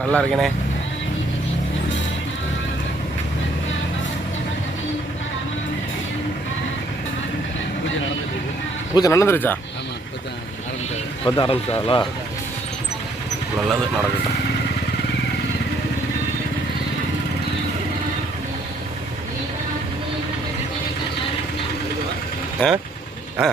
நல்லா இருக்கேனே. பூஜை நடந்துருச்சா? வந்து ஆரம்பிச்சாங்களா நல்லது நடக்கட்டும் ஆ? ஆ.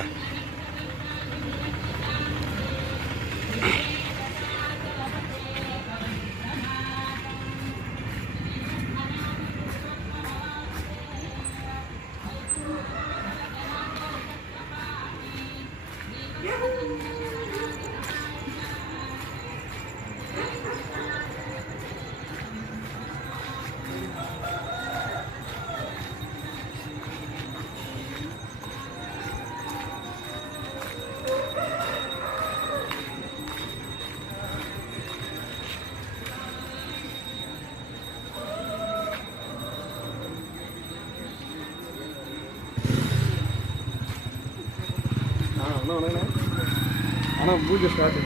ஆனால் பூஜை ஸ்டார்ட்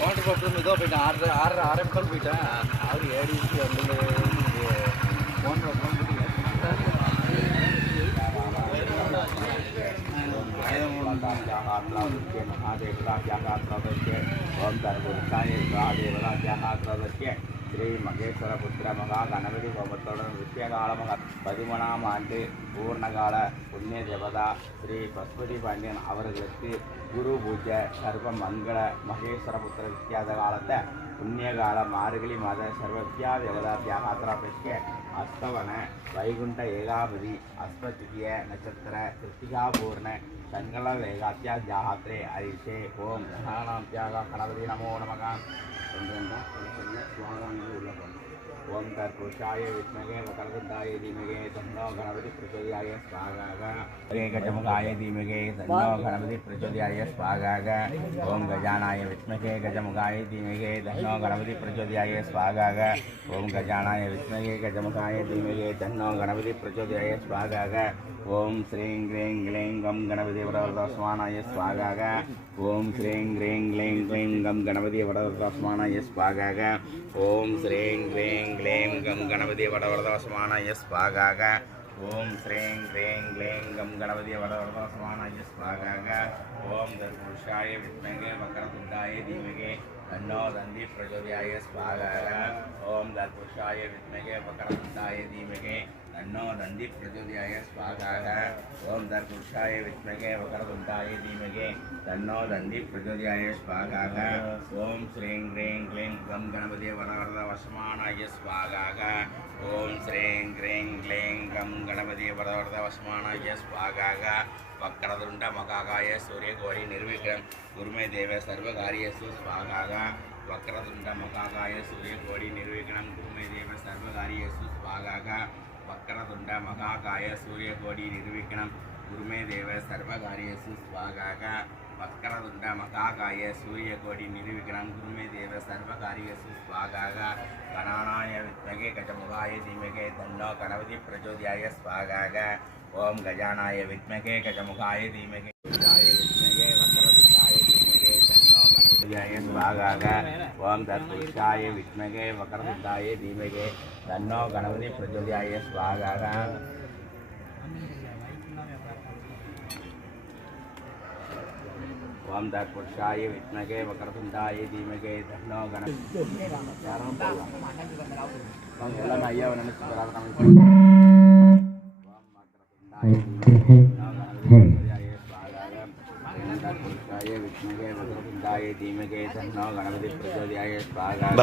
வாட்டர் பாட்டில் இதோ போயிட்டேன் ஆறு ஆறு அரை முக்கால் போயிட்டேன் ஆறு ஏழு வந்து ஃபோன் ஓம் தர்புருஷாய தேவராஜாக பிரதத்திய ஸ்ரீ மகேஸ்வர புத்திர மகா கணபதி கோபத்துடன் ரிஷியகால பதிமூணாம் ஆண்டு பூர்ணகால புண்ணிய தேவதா ஸ்ரீ பசுபதி பாண்டியன் அவர்களுக்கு குரு பூஜை சர்வ மங்கள மகேஸ்வரபுத்திர வித்தியாத காலத்தை புண்ணியகால மார்கழி மாத சர்வத்யா தேவதா தியாகாத்திராபிஷ்ய அஸ்தவன வைகுண்ட ஏகாபதி அஸ்மதிய நட்சத்திர கிருத்திகா பூர்ண சங்கல வேகாத்யா ஜாகாத்ரே அரிசே ஓம். சகானாம் தியாக கணபதி நமோ நமகா. என்று சொன்ன சுவாகானது உள்ள போகணும் ओम कर्पुषाय विष्णवे वक्रबुद्धाय धीमे तन्नो गणपति प्रचोदयाय स्वाहाग हरे गजमुखाय धीमगे तन्नो गणपति प्रचोदयाय स्वाहाग ओम गजानाय विष्णवे गजमुखाय धीमगे तन्नो गणपति प्रचोदयाय स्वाहाग ओम गजानाय विष्णवे गजमुखाय धीमगे तन्नो गणपति प्रचोदयाय स्वाहाग ओम श्रीं ग्रीं ग्लीं गम गणपति वरदस्वानाय स्वाहाग ओम श्रीं ग्रीं ग्लीं ग्लीं गम गणपति वरदस्वानाय स्वाहाग ओम श्री ग्रीं க்ளீங் கம் கணபதி வடவரதஸ்மானாய ஸ்வாகாக ஓம் ஸ்ரீங் க்ரீங் க்ளீங் கம் கணபதி வடவரதஸ்மானாய ஸ்வாகாக ஓம் தர்புருஷாய வித்மகே வக்கரதுண்டாய தீமகே தன்னோ தந்தி பிரச்சோதயாய ஸ்வாகாக ஓம் தர்புருஷாய வித்மகே வக்கரதுண்டாய தீமகே நன்னோ நந்தி பிரச்சோதயாய ஸ்வாகாக ஓம் தர் புருஷாய வித்மகே வகரதுண்டாய தீமகே தன்னோ நந்தி பிரச்சோதயாய ஸ்வாகாக ஓம் ஸ்ரீங் க்ரீங் க்ளீங் கம் கணபதி வரவரத வசமானாய ஸ்வாகாக ஓம் ஸ்ரீங் க்ரீங் க்ளீங் கம் கணபதி வரவரத வசமானாய ஸ்வாகாக வக்கரதுண்ட மகாகாய சூரிய கோரி நிர்விக்ரம் குருமே தேவ சர்வகாரியசு ஸ்வாகாக வக்கரதுண்ட மகாகாய சூரிய கோடி நிர்விக்னம் குருமே தேவ சர்வகாரியசு ஸ்வாகாக வக்கரதுண்ட மகாகாய சூரியகோடி நிரூபிக்கணம். குருமே தேவ சர்வகாரியசு ஸ்வாகாக வக்கரதுண்ட மகாகாய சூரியகோடி நிரூபிக்கணம். குருமே தேவ சர்வகாரியசு ஸ்வாகாக கணானாய வித்மகே கஜமுகாய தீமகே தன்னோ கணபதி பிரச்சோதியாய ஸ்வாகாக ஓம் கஜானாய வித்மகே கஜமுகாய தீமகே. வித்மகே வக்கரதுண்டாய भागाग ओम तत्पुरुषाय विष्मगे वक्रतुंडाय धीमगे तन्नो गणपति प्रचोदयाय स्वागाग ओम तत्पुरुषाय विष्मगे वक्रतुंडाय धीमगे तन्नो गणपति தஸ்ய விஷ்ணுகே வசுந்தாய தீமகே தன்னோ கணபதி பிரச்சோதயாய ஸ்வாகாய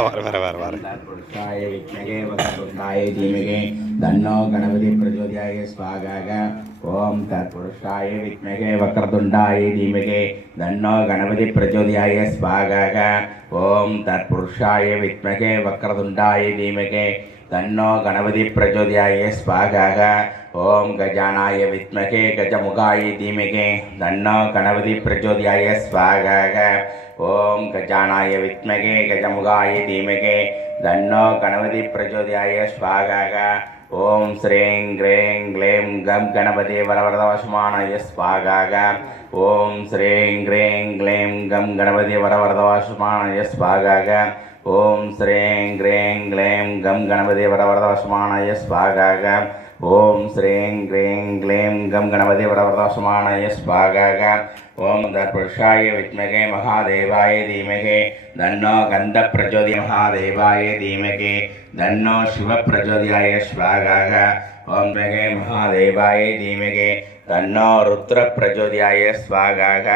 விஷ்ணுகே வசுந்தாய தீமகே தன்னோ கணபதி பிரச்சோதயாய ஸ்வாகாக ஓம் தற்புருஷாய வித்மகே வக்ரதுண்டாய தீமகே தன்னோ கணபதி பிரச்சோதயாய ஸ்வாகாக தீமகே தன்னோ கணபதி பிரச்சோதயாய ஸ்வாகாக ஓம் கஜானாய வித்மகே கஜமுகாய தீமகே தன்னோ கணபதி பிரச்சோதயாய ஸ்வாகாக ஓம் கஜானாய வித்மகே கஜமுகாய தீமகே தன்னோ கணபதி பிரச்சோதயாய ஸ்வாகாக ஓம் ஸ்ரீங் கிரேங் க்ளேம் கம் கணபதி வரவரதவாசுமானாய ஸ்வாகாக ஓம் ஸ்ரீங் கிரேங் க்ளேம் கம் கணபதி வரவரதவாசுமானாய ஸ்வாகாக ஓம் ஸ்ரீங் க்ரீங் க்ளீம் கம் கணபதி வரவரதவசமானய ஸ்வாகாக ஓம் ஸ்ரீங் க்ரீங் க்ளீம் கம் கணபதி வரவரதவசமானய ஸ்வாகாக ஓம் தர்புருஷாய வித்மகே மகாதேவாய தீமகே தன்னோ கந்த பிரஜோதி மகாதேவாய தீமகே தன்னோ சிவ பிரஜோதியாய ஸ்வாகாக ஓம் மகே மகாதேவாய தீமகே தன்னோ ருத்ர பிரஜோதியாய ஸ்வாகாக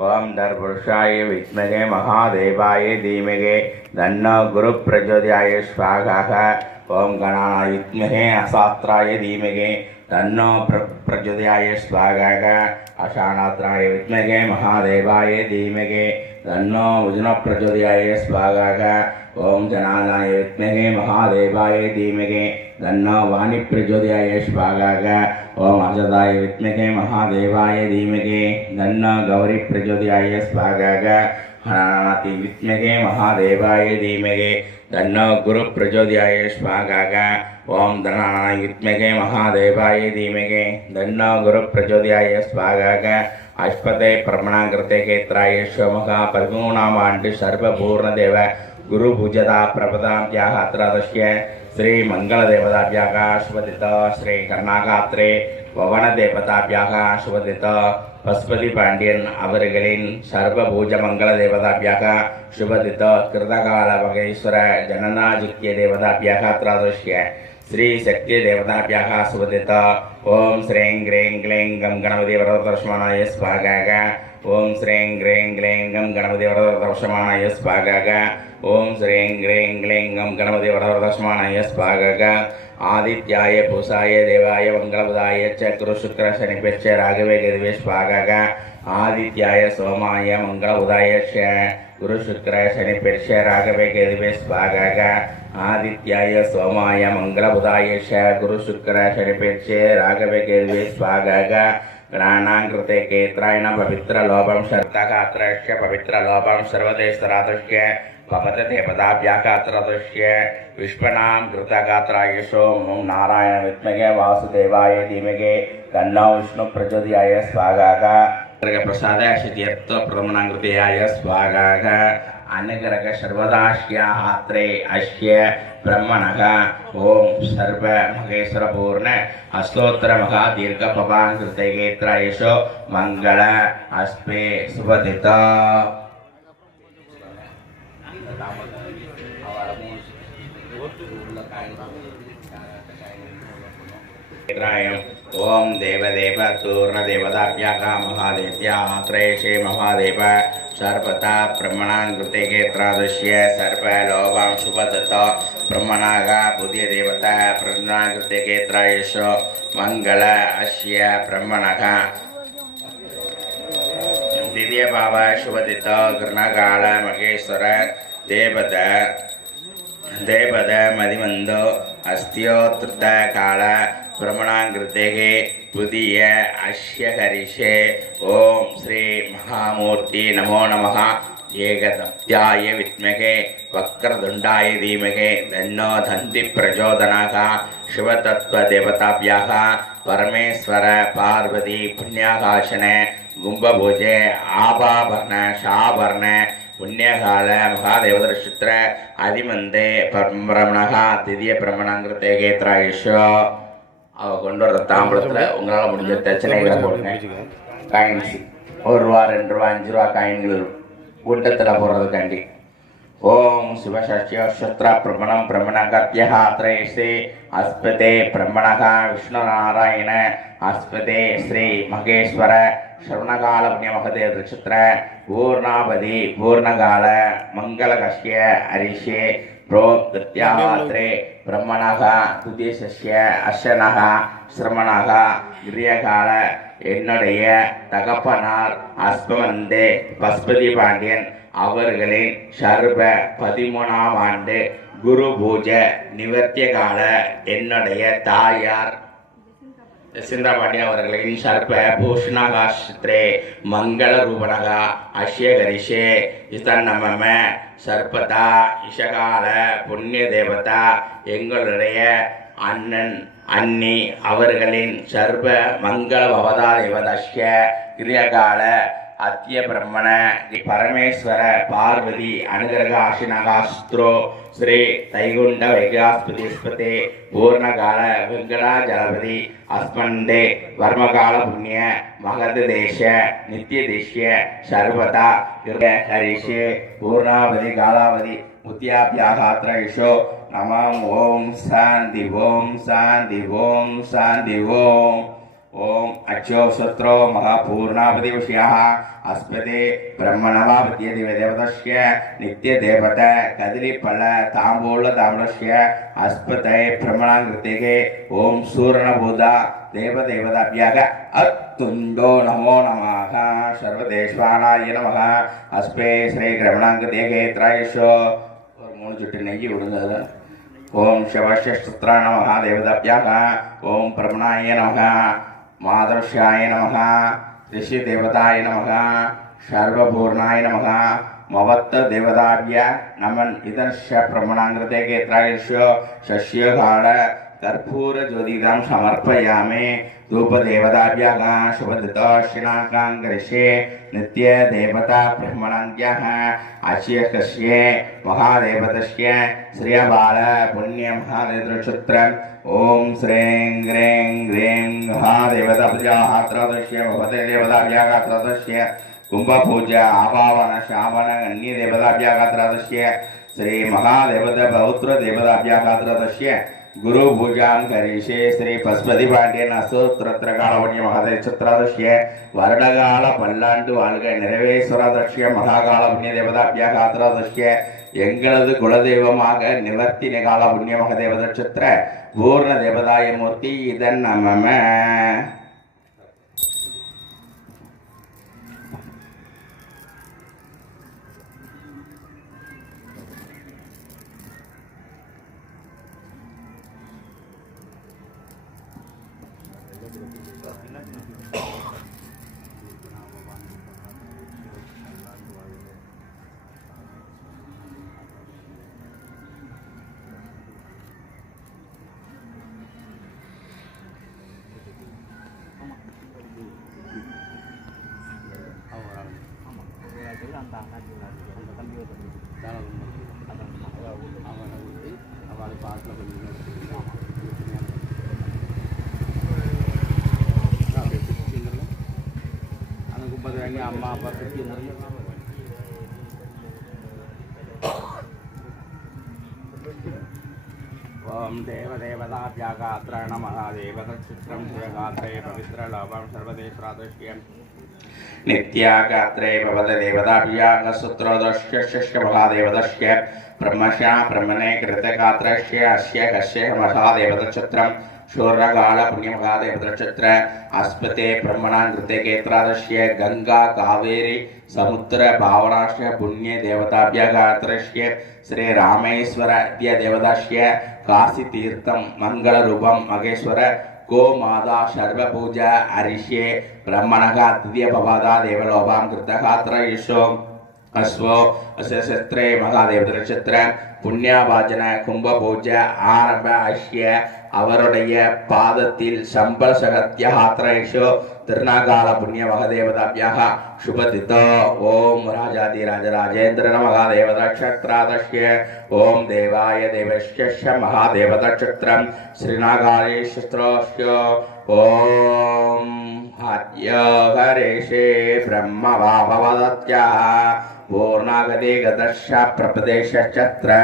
ஓம் தர்புருஷாய வித்மகே மகாதேவாய தீமகே தன்னோ குரு பிரஜோதியாய ஸ்வாகாக ஓம் கணானாய வித்மகே அசாஸ்திராய தீமகே. तन्नो प्रचोदयाय स्वागाग, अशानात्राय विद्मगे महादेवाय धीमगे तन्नो उजन प्रचोदयाय स्वागाग, ओम जनानाय विद्मगे महादेवाय धीमगे तन्नो वाणी प्रचोदयाय स्वागाग, ओम अजदाय विद्मगे महादेवाय धीमगे तन्नो गौरी प्रचोदयाय स्वागाग हनानाति विद्मगे महादेवाय धीमगे தன்னோ குரு பிரஜோதியாய ஸ்வாகாக. ஓம் தனானா யுத்மகே மகாதேவாய தீமகே. தன்னோ குரு பிரஜோதியாய ஸ்வாகாக. அஸ்பதே பிரமணாங்கிருத்தே கேத்ராய ஸ்வமகா பதிமூணாம் ஆண்டு சர்வபூர்ணதேவ குரு பூஜதா பிரபதாம் தியாக அத்திராதஸ்ய ஸ்ரீ மங்கள தேவதாபியாக சுபதித ஸ்ரீ கருணாகாத்ரே பவன தேவதாபியாக சுபதித பசுபதி பாண்டியன் அவர்களின் சர்வ பூஜ மங்கள தேவதாபியாக சுபதித கிருதகால மகேஸ்வர ஜனநாஜித்ய தேவதாபியாக அத்திராதஸ்ய श्री शक्ति देवताभ्यः सुपतित ओम श्रीं ग्रीं क्लीं गं गणपति ஓம் ஸ்ரீங் கிரேங் கிளேங்கம் கணபதி வரதவரதவசமான எஸ் பாகக. ஓம் ஸ்ரீங் கிரேங் கிளேங்கம் கணபதி வரதவரதவசமான எஸ் பாகக. ஆதித்யாய பூசாய தேவாய மங்களபதாய சக்ரு சுக்கர சனிபெச்ச ராகவே கதிவேஷ் பாகக. ஆதித்யாய சோமாய மங்கள உதாய குரு சுக்கர சனிபெச்ச ராகவே கதிவேஷ் பாகக. ஆதித்யாய சோமாய மங்கள உதாய குரு சுக்கர சனிபெச்ச ராகவே கதிவேஷ் பாகக. गणानां कृते केत्रायण पवित्रलोपं शर्तगात्रश्च पवित्रलोपं सर्वदेशरातुष्य भवतते पदाभ्यागात्रतुष्य विश्वनां मुं नारायण विमगे वासुदेवाय धीमगे कन्नौ विष्णु प्रचोदयाय, स्वागा। प्रसाद क्षित्यर्थप्रथमणां स्वागा स्वागाः। अनुग्रह सर्वदाश्य आत्रे अश्य ब्रह्मणः। ॐ सर्वमहेश्वरपूर्ण अस्तोत्तरमहा दीर्घपवान् कृतयेत्र यशो मंगल अस्मे सुपतिता। ओम देवदेव तूर्ण देवताभ्या महादेव्या महादेव सर्वथा ब्रह्मणान् कृते क्षेत्रादृश्य सर्वलोभांशुपदत ब्रह्मणाः बुधिय देवता ब्रह्मणान् कृते क्षेत्रायुष मङ्गल अस्य ब्रह्मणः दिव्यभाव शुभदित गृणकाल महेश्वर देवत देवत मदिमन्दो अस्त्योत्तृतकाल பிரமணாங்கிருத்தேகே புதிய அஷ்யகரிஷே ஓம் ஸ்ரீ மகாமூர்த்தி நமோ நமகா ஏகதத்யாய வித்மகே வக்ரதுண்டாய தீமகே தன்னோ தந்தி பிரச்சோதனாக சிவதத்துவ தேவதாபியாக பரமேஸ்வர பார்வதி புண்ணியாகாசன கும்பபூஜை ஆபாபரண ஷாபரண புண்ணியகால மகாதேவதர்ஷித்திர அதிமந்தே பிரமணகா திதிய பிரமணங்கிருத்தேகே அவள் கொண்டு வர தாம்பளத்தில் உங்களால் முடிஞ்ச பிரச்சனைகளை போடுங்க. காயின்ஸ் ஒரு ரூபா ரெண்டு ரூபா அஞ்சு ரூபா காயின்கள் கூட்டத்தில் போடுறதுக்காண்டி. ஓம் சிவசஷ்யோஷத்ரா பிரமணம் பிரமணகத்யஹாத்ரேஷே அஸ்பதே பிரம்மணகா விஷ்ணு நாராயண அஸ்பதே ஸ்ரீ மகேஸ்வர. சரவணகாலபுண்ணியமகதே நட்சத்திர. பூர்ணாபதி பூர்ணகால மங்களகஷ்ய அரிஷே प्रोगत्यात्रे ब्रह्मणः துதிசஸ்ய அசனகா சிரமணகா இரியகால என்னுடைய தகப்பனார் அஸ்பவந்தே பஸ்பதி பாண்டியன் அவர்களின் சர்ப பதிமூணாம் ஆண்டு குரு பூஜை நிவர்த்திய கால என்னுடைய தாயார் சிந்தாபாண்டி அவர்களின் சர்ப்ப பூஷ்ணகாஷ்திரே மங்கள ரூபணக அஷ்யகரிஷே இதன்னமம சர்ப்பதா இஷகால புண்ணிய தேவதா எங்களுடைய அண்ணன் அன்னி அவர்களின் சர்ப மங்கள பவதா தேவதஷ்ய கிரியகால அத்திய பிரம்மண பரமேஸ்வர பார்வதி அனுகிரக ஆசினகாஸ்திரோ ஸ்ரீ தைகுண்ட வைகாஸ்பதிஸ்பதே பூர்ணகால வெங்கடாஜலபதி அஸ்மண்டே வர்மகால புண்ணிய மகத தேச நித்திய தேசிய சர்வதா ஹரிஷே பூர்ணாவதி காலாவதி முத்தியாபியாகாத்ரேஷோ நமம் ஓம் சாந்தி ஓம் சாந்தி ஓம் சாந்தி ஓம் ஓம் அச்சோ சத்ரோ மகாபூர்ணாபதி விஷயாः अस्मदे ब्रह्मणवा विद्यदेवदेवतस्य नित्यदेवत कदलीफल ताम्बूलताम्रस्य अस्मदे ब्रह्मणाङ्कृतेः ॐ सूर्णबुधा देवदेवताभ्यः अत्तुण्डो नमो नमः सर्वदेश्वानाय नमः अस्मे श्रीग्रमणाङ्कृतेः त्रयशो ஒரு மூணு சுட்டு நெய்யி விடுங்க அதில் ஓம் சிவசிஸ்திரா நமக தேவதாபியாக ஓம் பிரமணாய நமக మాదృశ్యాయ నమ ఋషిదేవతాయ నమ సర్వపూర్ణాయ నమ మవత్త దేవతాభ్య నమన్ ఇదర్శ ప్రమణాంగతే కేత్రాయుష్యో శస్యోగాఢ कर्पूरज्योतिदां समर्पयामि। धूपदेवताभ्यागा शुभदत्ताशिनाकां करिष्ये। नित्यदेवताब्रह्मणाङ्ग्यः महादेवत श्रेय श्रियबालपुण्यमहादेवक्षुत्र ॐ श्रीं ग्रीं ग्रीं महादेवताभ्याहात्रदस्य भवते देवताभ्यागात्रदस्य कुम्भपूजा आपावन, श्रावण श्री श्रीमहादेवता पौत्रदेवताभ्यागात्रदस्य गुरु पूजां करिष्ये श्री பசுபதி பாண்டியன் அசோத்திரத்திர காலவண்ய மகதேச்சத்திரதஷ்ய வருடகால பல்லாண்டு வாழ்க நிறைவேஸ்வரதஷ்ய மகாகால புண்ணிய தேவதாபியாக ஆத்திரதஷ்ய எங்களது குலதெய்வமாக நிவர்த்தி கால புண்ணிய மகதேவ நட்சத்திர பூர்ண தேவதாய மூர்த்தி இதன் நமம ಹಾಗಾಗಿ ಅಮ್ಮ ಅಪ್ಪ ಸಿಕ್ಕಿದ್ರಿ ओम देवदेवताभ्यागात्राय नमः देवतचित्रं शिवगात्रे ब्रह्मश्या ब्रह्मणे कृतगात्रस्य अश्य कश्य मथा पुण्यमहादेवतचित्र अस्मते ब्रह्मणां कृते केत्रादस्य गङ्गा कावेरी समुद्र भावनास्य पुण्य देवताभ्यगात्रस्य श्रीरामेश्वर इत्य देवतास्य काशीतीर्थं मङ्गलरूपं महेश्वर गोमाता सर्वपूजा हरिष्ये ब्रह्मणः द्वितीयभवदा देवलोभां कृतगात्र यशो अश्वो अस्य शस्त्रे மகாதேவதனட்சத்திர புண்ணியாபாஜன கும்பபூஜ ஆரம்ப அஷ்ய அவருடைய பாதத்தில் சம்பள சகத்தியாத்திரேஷோ திருநாகால புண்ணிய மகதேவதாபியாக சுபதிதோ ஓம் ராஜாதி ராஜராஜேந்திர மகாதேவதக்ஷத்ராதஷ்ய ஓம் தேவாய தேவஷ்ய மகாதேவதக்ஷத்ரம் ஸ்ரீநாகாலேஷ்யோஸ்ய ஓம் हत्य हरेशे ब्रह्मवाभवदत्याः पूर्णागते पूर्णागतिगतश्च प्रपदेशश्चत्र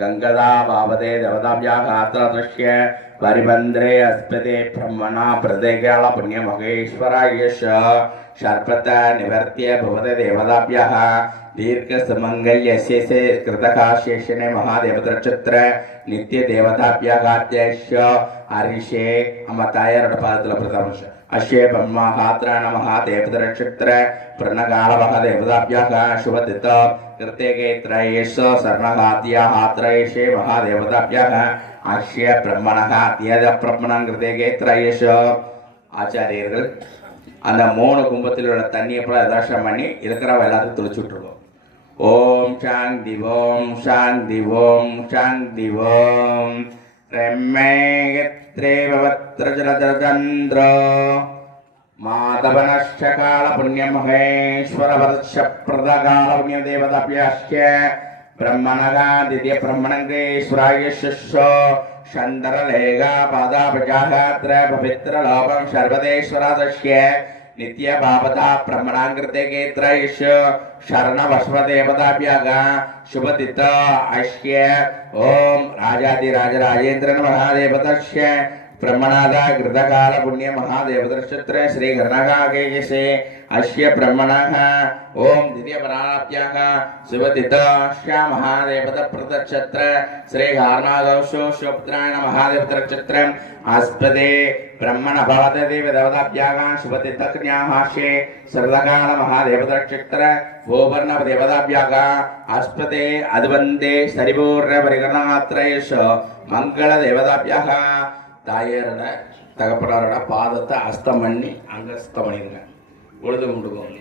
गङ्गदा भावते देवताभ्या गात्रदृश्य परिबन्ध्रे अस्पदे ब्रह्मणा प्रदेगाल पुण्यमहेश्वरायश शर्पत निवर्त्य भवते देवताभ्यः दीर्घसुमङ्गल्यस्य से कृतकाशेषणे महादेवतचत्र नित्यदेवताभ्यः गात्यश्च हरिषे अमताय रडपादतुलप्रथमश பிரதம अश्ये ब्रह्माहात्राण महादेवतनक्षत्र प्रणगालवः देवताभ्यः शुभदित कृतेके त्रयेष सर्वघात्याहात्रयेषे महादेवताभ्यः अश्य ब्रह्मणः தியத பிரம்மணம் கிருதேகே த்ரயேஷ ஆச்சாரியர்கள் அந்த மூணு கும்பத்தில் உள்ள தண்ணியை போல யதாசம் பண்ணி இருக்கிறவ எல்லாத்தையும் துளிச்சு விட்டுருவோம் ஓம் త్రేమేత్రేవత్రజలదంద్ర మాధవనశ్చ కాల పుణ్యమహేశ్వర వర్ష ప్రదకాల పుణ్యదేవతాభ్యాశ్చ బ్రహ్మణగా దివ్య బ్రహ్మణంగేశ్వరాయ శిష్యో చంద్రలేగా పాదాపజాగాత్ర పవిత్రలోపం సర్వదేశ్వరాదశ్య नित्य भावता ब्रह्मणां कृते केत्रैष शरणवश्वदेवताभ्याग शुभदित अश्य ॐ राजाधिराजराजेन्द्रन महादेवतस्य ब्रह्मणादा घृतकाल पुण्य महादेव दृष्टत्र श्री घृणकाकेशे अश्य ब्रह्मण। ओम द्वितीय प्राप्त्या शिवतिताश्य महादेव प्रदक्षत्र श्री घर्णादौशो शिवपुत्रायण महादेव दृक्षत्र अस्पदे ब्रह्मण भवत देव देवताभ्या शिवतिताशे सर्वकाल महादेव दृक्षत्र गोवर्ण देवताभ्या अस्पदे अद्वंदे सरिपूर्ण परिगणात्रेश मंगल देवताभ्या தாயாரோட தகப்பனாரோட பாதத்தை அஸ்தம் பண்ணி அங்கஸ்தம் பண்ணிருங்க. உழுது கும்பிடுவோம்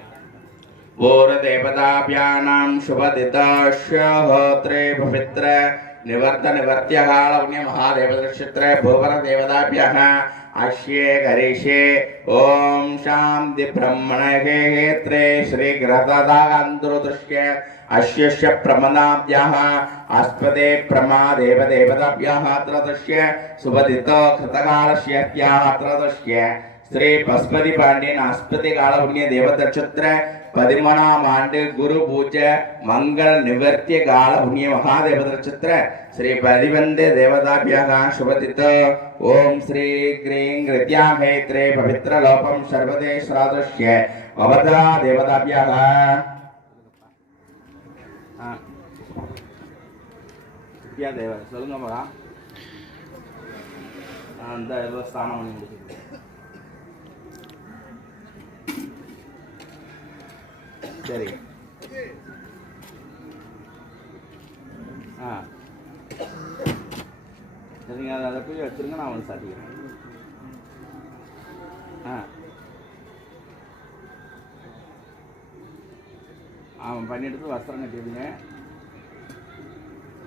ஓர தேவதாபியானாம் சுபதிதாஷ்யோத்ரே பவித்ர నివర్త నివర్త్యహాళవుణ్య మహాదేవక్షత్రే భూవన దేవతాభ్య అశ్యే గరీషే ఓం శాంతి బ్రహ్మణేత్రే శ్రీగ్రహదాంధ్రుదృశ్య అశ్యస్య ప్రమదాభ్య ఆస్పదే ప్రమాదేవదేవతాభ్య త్రదృశ్య శుభదితో కృతకాలశ్యత్యాత్రదృశ్య శ్రీ పశుపతి పాండ్యన్ ఆస్పతి కాళపుణ్య దేవతక్షత్ర பதிமூணாம் ஆண்டு குரு பூஜை மங்கள நிவர்த்திய கால புண்ணிய மகாதேவ நட்சத்திர ஸ்ரீ பதிவந்தே தேவதாபியாக சுபதித்த. ஓம் ஸ்ரீ கிரீங் கிருத்யாஹேத்ரே பவித்ர லோபம் சர்வதே ஸ்ராதுஷ்ய. அவதா தேவதாபியாக வித்யா சொல்லுங்க மகா அந்த ஏதோ ஸ்தானம் பண்ணி முடிச்சிருக்கேன். சரி. ஆ. சரிங்க அதை அதை போய் வச்சுருங்க நான் வந்து சாத்திக்கிறேன். ஆ. ஆமாம் பண்ணிட்டு வஸ்திரம் கட்டிடுங்க.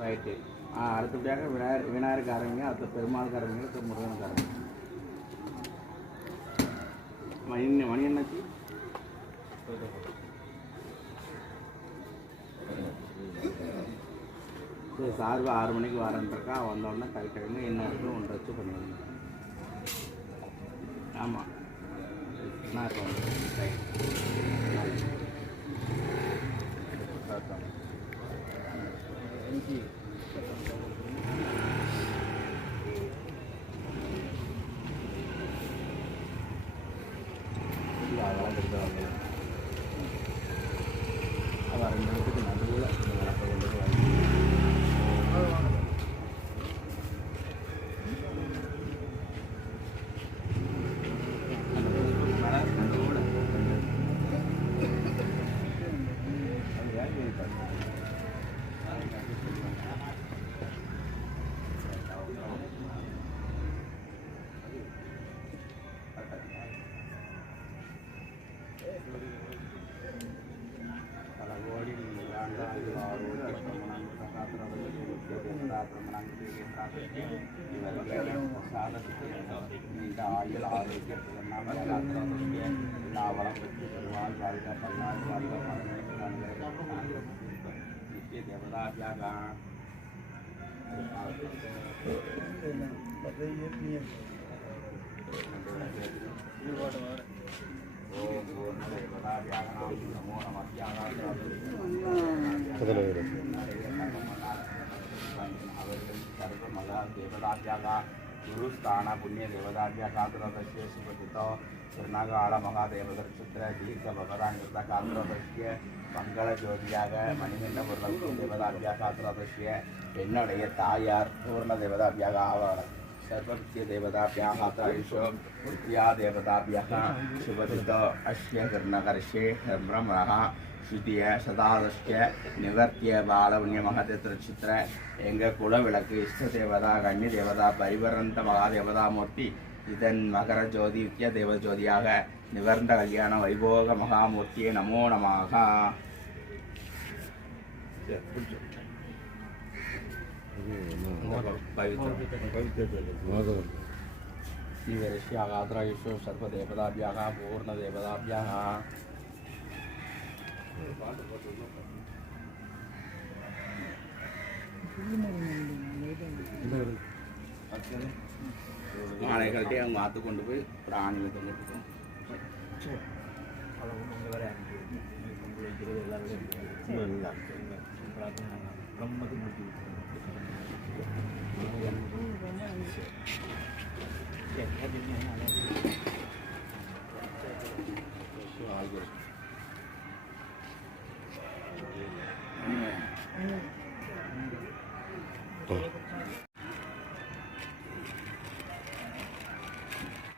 ரைட்டு. ஆ அடுத்தபடியாக விநாயகர் விநாயகருக்கு ஆரம்பிங்க அடுத்த பெருமாளுக்கு ஆரம்பிங்க அடுத்த முருகனுக்கு ஆரம்பிங்க மணி மணி என்னாச்சு சார்பு ஆறு மணிக்கு வரேன்ருக்கா வந்தோடனே டக்கு டக்குன்னு என்ன இருக்கும் ஒன்று வச்சு பண்ணிடுங்க. ஆமாம் நான் இருக்கேன் देवता क्या कहा देवता क्या गुरुस्थान पुण्य देवता क्या सुपति திருநாக ஆலமகாதேவகர் சுத்திர தீர்த்த பகராங்கிருத்த காத்திரதர்ஷிய மங்கள ஜோதியாக தேவதா தேவதாபியா காத்திரதர்ஷிய என்னுடைய தாயார் பூர்ண தேவதா தேவதாபியாக ஆவார். சர்வத்திய தேவதாபியா காத்திரேஷோ நித்யா தேவதாபியாக சுபதிதோ அஸ்ய கிருணகர்ஷி பிரம்மரா ஸ்ருதிய சதாதஷ்ட நிவர்த்திய பாலபுண்ணிய மகதேத்திர எங்கள் குல விளக்கு இஷ்ட தேவதா கன்னி தேவதா பரிவரந்த மகாதேவதா மூர்த்தி இதன் மகர ஜோதி யுத்திய தேவ ஜோதியாக நிவர்ந்த கல்யாண வைபோக மகாமூர்த்தியே நமோ நமாக இந்த ईवरस्यागात्रायुषु सर्वदेवताभ्यः पूर्णदेवताभ्यः கழட்டி அவங்க ஆற்று கொண்டு போய் அப்புறம் ஆங்கிலத்தை போட்டுக்கோம் Thank you.